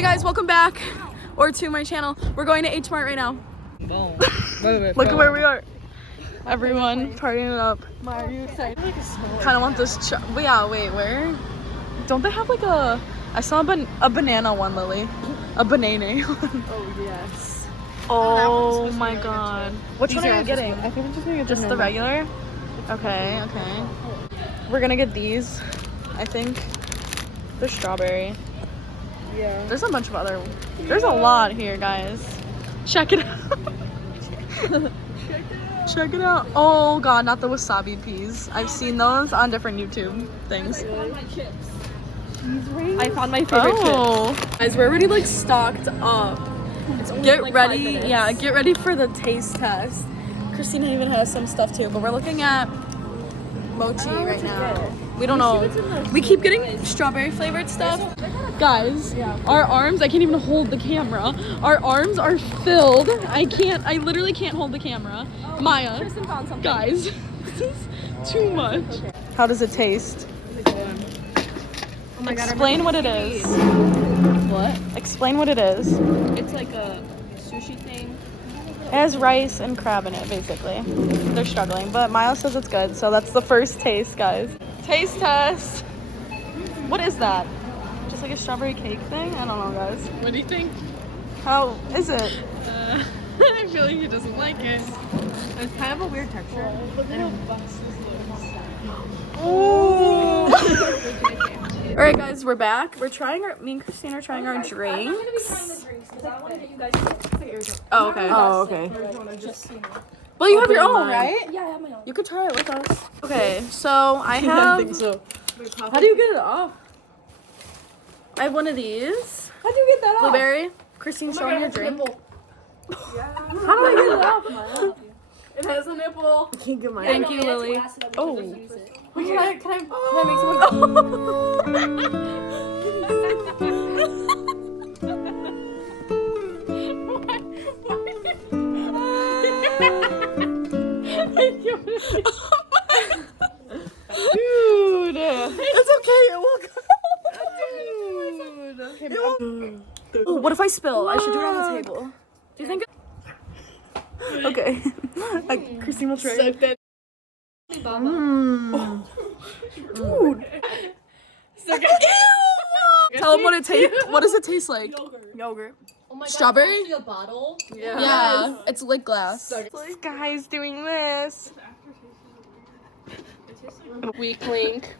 Hey guys, welcome back or to my channel. We're going to hmart right now. Boom. Look at where we are. Everyone partying it up. Are you excited? Kind of want this. But yeah, wait, where? Don't they have like a? I saw a banana one, Lily. A banana one. Oh yes. Oh my god. Which one are you getting? I think we're just gonna get Just the regular? Okay, okay. We're gonna get these, I think. They're strawberry. Yeah. There's a bunch of other. There's a lot here, guys. Check it out. Check it out. Oh god, not the wasabi peas. I've seen those on different YouTube things. I found my favorite chips. Guys, we're already like stocked up. Get like ready. 5 minutes. Yeah, get ready for the taste test. Christina even has some stuff too, but we're looking at mochi right now. We don't know. We keep getting strawberry flavored stuff. Guys, our arms, I can't even hold the camera. Our arms are filled. I literally can't hold the camera. Maya, guys, this is too much. Okay. How does it taste? Oh my god, Explain what it is. What? Explain what it is. It's like a sushi thing. It has rice and crab in it, basically. They're struggling, but Miles says it's good, so that's the first taste, guys. Taste test. What is that? Just like a strawberry cake thing? I don't know, guys. What do you think? How is it? I feel like he doesn't like it. It's kind of a weird texture. Ooh. All right, guys, we're back. Me and Christine are trying our drinks. Oh, okay. Oh, okay. Well, you have your own, right? Yeah, I have my own. You could try it with us. Okay, so I have. I think so. How do you get it off? I have one of these. How do you get that off? Blueberry. Christine, showing your drink. How do I get it off, Maya? It has a nipple. I can't get mine. Thank you, Lily. Oh. Wait, can I make Dude, it's okay. It will go. Oh, what if I spill? I should do it on the table. Do you think? Okay. Christine will try. it? Dude. Tell them what it tastes. What does it taste like? Yogurt. Oh my god, Strawberry? actually a bottle? Yeah. It's lip gloss. This guy's doing this. Weak link.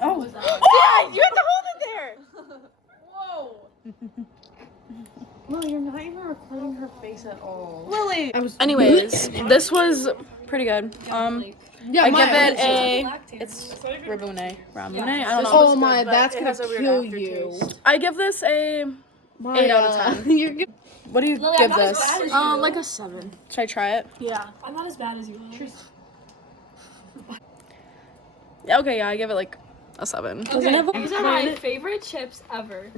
Oh. Yeah, you have to hold it there. Whoa. No, you're not even recording her face at all. Lily. Anyways, this was pretty good. Yeah, I give it a. It's Ramune. Ramune. I don't know. Oh my, that's gonna kill you. I give this a 8 out of 10. You're good. What do you Lily, give I'm not this? as bad as you. Like a 7. Should I try it? Yeah. I'm not as bad as you. Okay, yeah, I give it like a 7. Okay. These are my favorite chips ever.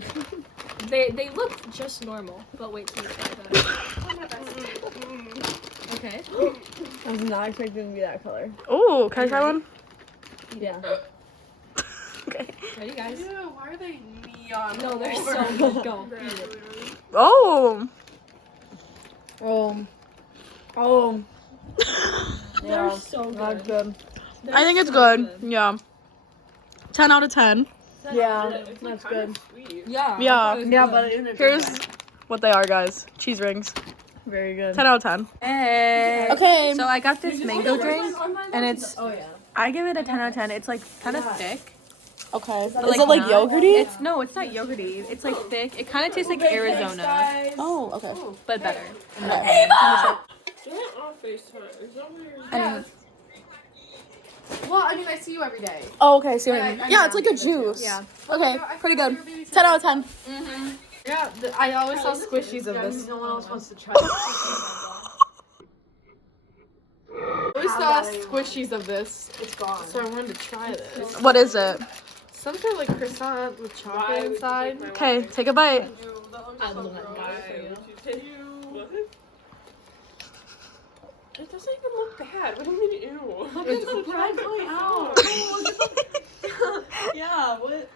They look just normal, but wait till you try them. Okay. I was not expecting it to be that color. Oh, can I try one? Yeah. Okay. Ready, guys? Ew, why are they neon? No, they're so good. Go. Eat it. Oh. Oh. They're so Not good. good. I think it's good. Yeah. 10 out of 10. Yeah, that's good. Yeah. Yeah. Yeah, but in a Here's what they are, guys. Cheese rings. very good. 10 out of 10. Hey. Okay. So I got this mango drink, and it's, Oh yeah. I give it a 10 out of 10. It's like kind of thick. Okay. Is but, it like not- yogurty? It's it's not yogurty. It's like thick. It kind of tastes like Arizona, Oh, okay. but better. Well, I mean, I see you every day. Oh, okay. See what I mean? Yeah, it's like a juice. Yeah. Okay, pretty good. 10 out of 10. Yeah, I always saw squishies of this. No one else wants to try. I always saw squishies of this. It's gone. So I wanted to try this. What is it? Some sort of like croissant with chocolate inside. Okay, take a bite. I love that. It doesn't even look bad. What do you mean, ew? It's try going out. Yeah, what?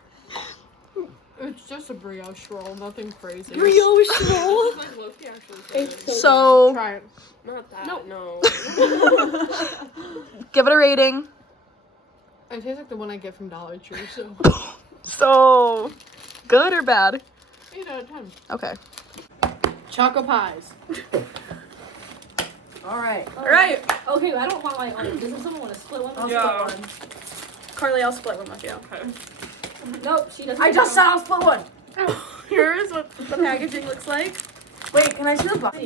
It's just a brioche roll, nothing crazy. Brioche roll. Like Loki actually said. So Try it. Not that. No. give it a rating. It tastes like the one I get from Dollar Tree, so So good or bad? 8 out of 10. Okay. Choco pies. All right. All right, Okay, I don't want my own. Does someone want to split one? I'll Yeah. split one. Carly, I'll split one with you. Nope, she doesn't. I just said I'll split one. Here is what the packaging looks like. Wait, can I see the box?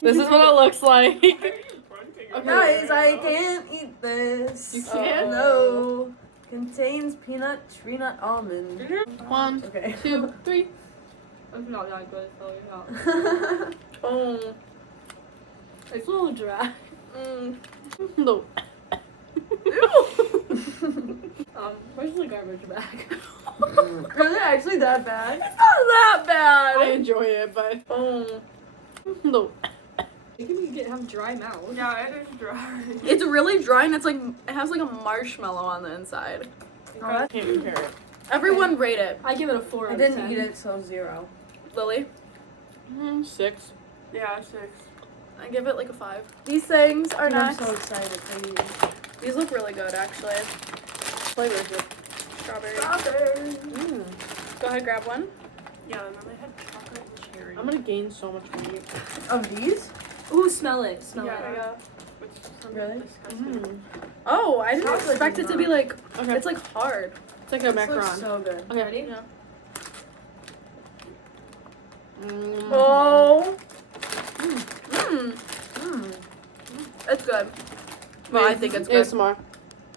This is what it looks like. Guys, I can't eat this. You can't? No. Contains peanut, tree nut, almond. 1, Okay. 2, 3. It's not that good, so you're not. Oh. It's a little dry. No. Where's the garbage bag? Is it actually that bad? It's not that bad. I enjoy it, but no. You can have dry mouth. Yeah, it is dry. It's really dry and it's like it has like a marshmallow on the inside. I can't compare it. Everyone rate it. I give it a 4 I out of didn't 10. eat it, so 0. Lily, 6. Yeah, 6. I give it like a 5. These things are I'm nice. so excited for you. These look really good actually. Flavor is it? Strawberry. Go ahead, grab one. Yeah, and then they had chocolate and cherry. I'm gonna gain so much weight. Of these? Ooh, smell it. Smell it. Yeah. Which sounds Really? disgusting. Oh, I didn't Chocolate expect is it to be like. Okay. It's like hard. It's like a This looks macaron. so good. Okay. Ready? Yeah. Mm. Oh. It's good. Well, I think it's good. ASMR.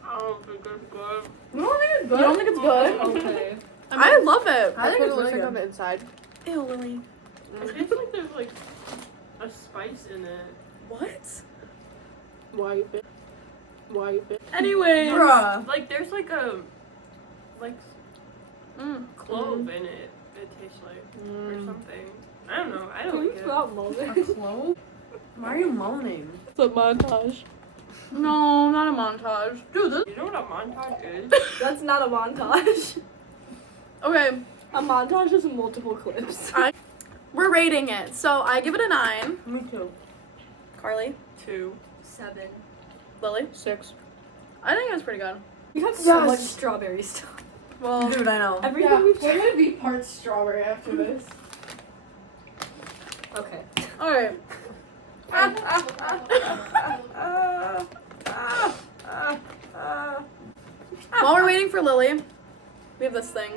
Oh, it's good. You don't think it's You good? don't think it's good? Okay. I love it. I That's think what it's it looks really like on good. the inside. Ew, Lily. It tastes like there's like a spice in it. What? Wipe it. Wipe it. Anyways. Bruh. Like there's like a clove Mm. in it. It tastes like Mm. or something. I don't know. I Can don't you like it. spell out Mulder? A clove? Why are you moaning? It's a montage. No, not a montage. Dude, this. You know what a montage is? That's not a montage. Okay, A montage is multiple clips. we're rating it. So I give it a 9. Me too. Carly, 2. 7. Lily. 6. I think it's pretty good. You have so Yes. much strawberry stuff. Well, Dude, I know. Everything we've we're tried. gonna be part strawberry after this. Okay. all right. While we're waiting for Lily, we have this thing.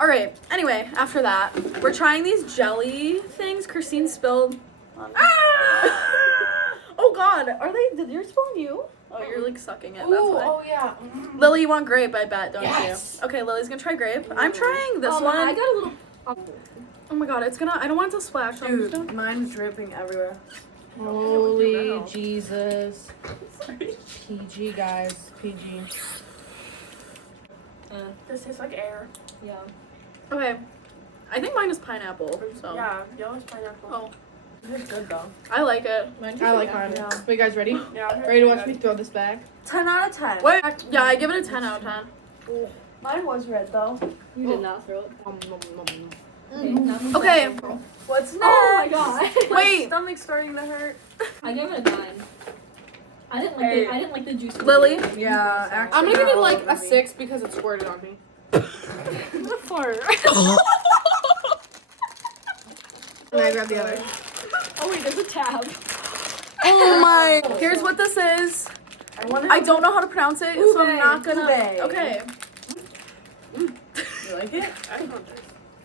All right. Anyway, after that, we're trying these jelly things. Christine spilled. On oh God, are they? Did yours spill on you? Oh, you're like sucking it. That's why. yeah. Lily, you want grape? I bet, don't Yes. you? Okay, Lily's gonna try grape. I'm trying this Oh, one. I got a little. Oh my God, it's gonna. I don't want it to splash. So I'm just Dude, gonna. mine's dripping everywhere. Holy Jesus. Sorry. PG, guys. PG. This tastes like air. Yeah. Okay, I think mine is pineapple. So. Yeah, yellow's pineapple. Oh, It's good though. I like it. I like mine. Yeah. Wait, guys, ready? Yeah. Ready to watch me throw this back? 10 out of 10. Wait. Yeah, I give it a 10 out of 10. Mine was red though. You did not throw it. Nom, nom, nom. Okay. now I'm Okay. gonna- What's next? Oh my god. My Wait. stomach's starting to hurt. I gave it a 9. I didn't like Hey. the. I didn't like the juice. Lily? Yeah, actually. I'm gonna give it all like over a me. 6 because it squirted on me. Fart. And I grabbed the other. Oh wait, there's a tab. Oh my. Here's what this is. I don't know how to pronounce it, so I'm Ube. not gonna. Ube. Okay. You like it? I don't know this.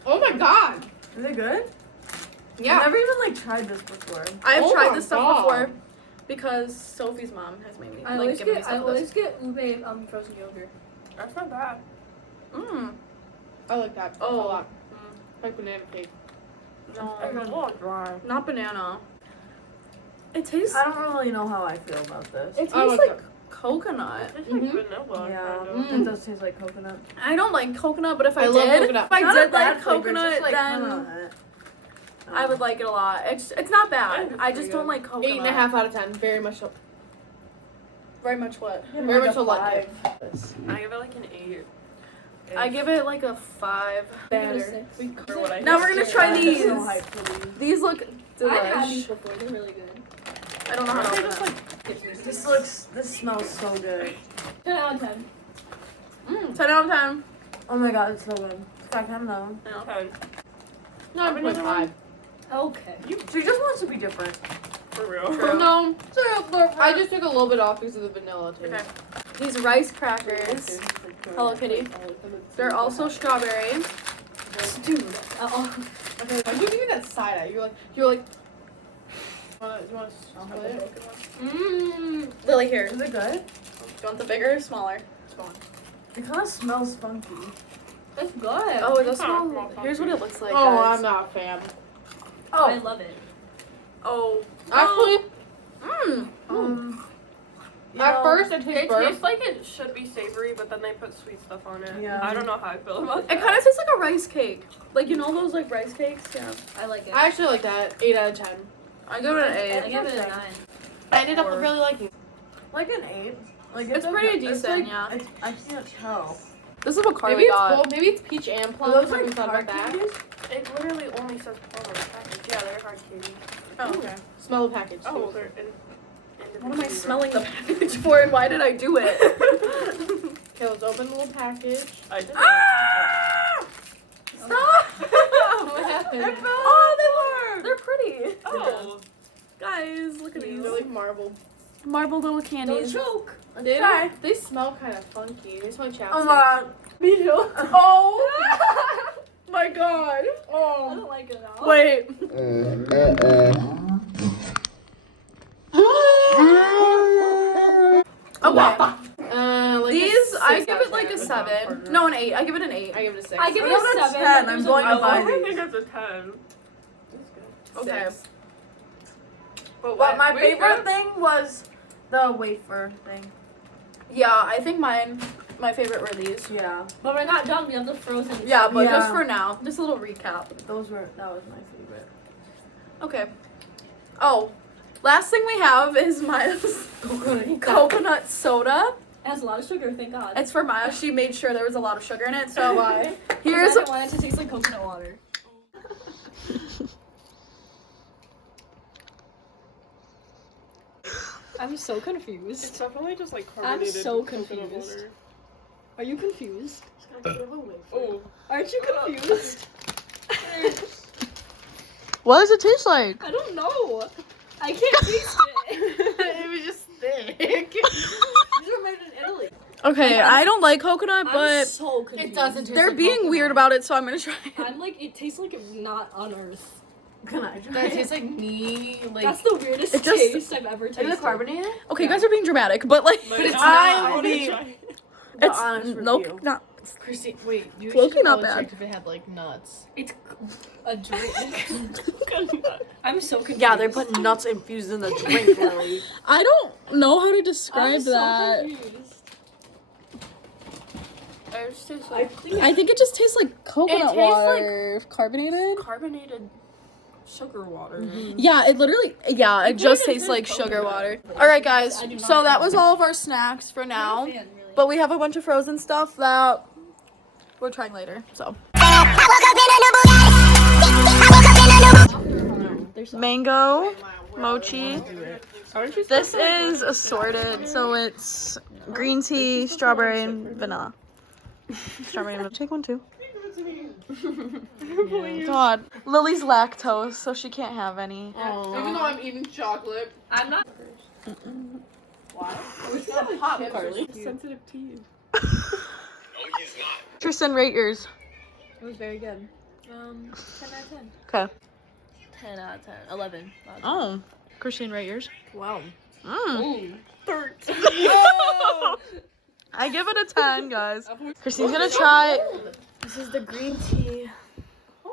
Oh my god! Is it good? Yeah. I've never even like tried this before. I've Oh tried my this stuff God. before because Sophie's mom has made me I like always given me get. I some of this. always get ube frozen yogurt. That's not bad. Mmm. I like that a Oh. lot. Like banana cake. It's a No, little dry. not banana. It tastes. I don't really know how I feel about this. It tastes I like like it. coconut. It's like Mhm. vanilla. Yeah, Kind of. it does taste like coconut. I don't like coconut, but if I, I love did, coconut. if I Not a did bad like flavor, it's coconut, just, like, then kinda, I would like it a lot. It's not bad. It's I just pretty don't good. like coconut. 8.5 out of 10. Very much so. Very much what? Very much elective. I give it like an 8. I give it like a 5. Better. Now we're gonna try these. So hyped for these. These look I've had these delish. before. They're really good. I don't know how to open them. This smells so good. 10 out of 10. 10 out of 10. Oh my god, it's so good. Can I have another one? No, I'm another 5. Okay. She just wants to be different. For real. No, I just took a little bit off because of the vanilla taste. Okay. These rice crackers. Hello Kitty. They're also strawberry. Dude. Okay, why you giving that side eye? You're like. You want to split it? Lily, here. Is it good? Do you want the bigger or smaller? It kind of smells funky. It's good. Oh, it does smell. Here's what it looks like. Oh, guys. I'm not a fan. I love it. Oh. Actually, Yeah. at first it It tastes burnt. tastes like it should be savory, but then they put sweet stuff on it. Yeah. I don't know how I feel about It that. kind of tastes like a rice cake. Like, you know those, like, rice cakes? Yeah. I like it. I actually like that. 8 out of 10. I give it an I 8. give it a 9. I ended up really liking it. Like an 8. Like It's pretty decent, like, yeah. I can't tell. This is what Carly Maybe it's got. both. Maybe it's peach and plum. Are those Have we like thought hard about that? candies? It literally only says plum on the package. Yeah, they're hard candy. Oh, okay. Smell the package. Oh, they're What am I smelling the package for and why did I do it? Okay, let's open the little package. I did. Ah! Stop! What happened? Oh, they're pretty. Oh. Guys, look at these. They're like marble. Marble little Don't candies. choke. They smell kind of funky. They smell like chapstick. Oh my god. Me too. Oh my god. I Oh. don't like it at all. Wait. Okay. Like These, a I 6 give out it of like 10. a 7. No, an 8. I give it an 8. I give it a 6. I give it I a give it a 7. 10. There's I'm going to a- buy I these. think it's a 10. Okay. But my Wait, favorite thing was the wafer thing. Yeah, I think my favorite were these. Yeah. But we're not done. We have the frozen. Yeah, but Yeah. just for now, just a little recap. That was my favorite. Okay. Oh, last thing we have is Maya's coconut soda. It has a lot of sugar, thank God. It's for Maya. She made sure there was a lot of sugar in it. So Why? here's I didn't want it to taste like coconut water. I'm so confused. It's definitely just like I'm carbonated so coconut confused. water. Are you confused? Oh. Aren't you confused? what does it taste like? I don't know. I can't taste it. It was just thick. These were made in Italy. Okay, I don't like coconut, I'm but so confused. It doesn't taste they're like being coconut. weird about it, so I'm gonna try it. I'm like, it tastes like it's not on Earth. Can I try That it? tastes like me. Like That's the weirdest It just- taste I've ever tasted. Is it carbonated? Okay, you guys are being dramatic, but like, But it's I not. will be. The It's honest nope, review. not. Christine, wait. You Low-key should not probably bad. check if it had like nuts. It's a drink. I'm so confused. Yeah, they put nuts infused in the drink, Lily. I don't know how to describe I'm so that. confused. It just tastes like I think it just tastes like coconut tastes like- water, carbonated. carbonated sugar water. Yeah, it literally. Yeah, it just like tastes it like tastes sugar coconut. water. All right, guys. I do not So that think was all of our snacks for now. I'm not a fan, really. But we have a bunch of frozen stuff that we're trying later. So mango, mochi. This is assorted, so it's green tea, strawberry, and vanilla. Strawberry and vanilla. Take one too. God, Lily's lactose, so she can't have any. Even though I'm eating chocolate. I'm not. It's not pop, Carly. Sensitive to you. Tristan, rate yours. It was very good. 10 out of 10. Okay. 10 out of 10. 11. Oh, Christine, rate yours. Wow. Mm. 13. I give it a 10, guys. Christine's gonna try. This is the green tea.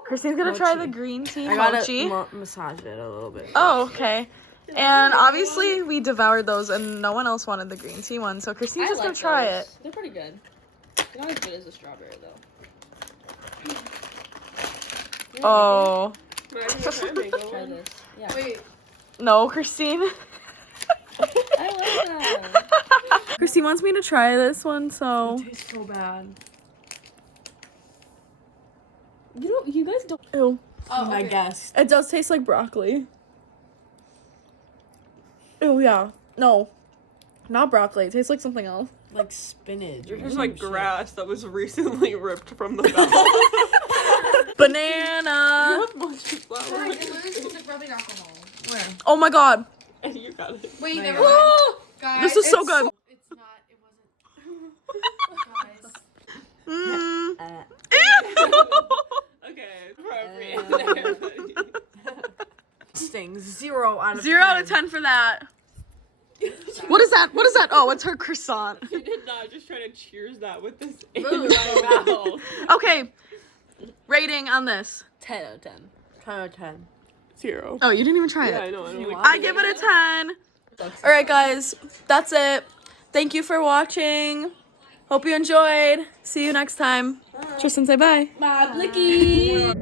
Christine's gonna try the green tea I gotta mochi. massage it a little bit. Oh, okay. And obviously we devoured those and no one else wanted the green tea one, so Christine's just gonna try it. They're pretty good. They're not as good as a strawberry, though. Oh. Try this. Yeah. Wait. No, Christine. I love that. Christine wants me to try this one, so. It tastes so bad. You guys don't. Ew. Oh, I okay. guessed. It does taste like broccoli. Ew, yeah. No. Not broccoli. It tastes like something else. Like spinach. It tastes like grass that was recently ripped from the bell. Banana. Much flour. It literally smells like rubbing alcohol. Where? Oh my god. And you got it. Wait, No, never you're mind. Guys, This is so it's good. It's not. It wasn't. Guys. Okay, appropriate. Stings. 0 out of 0 out of 10 for that. What is that? What is that? Oh, it's her croissant. You did not just try to cheers that with this in my mouth. Okay. Rating on this. 10 out of 10. 10 out of 10. 0. Oh, you didn't even try Yeah, I it. know. I don't like I give it a 10. All right, guys. That's it. Thank you for watching. Hope you enjoyed. See you next time. Tristan, say bye. Bye, Blicky.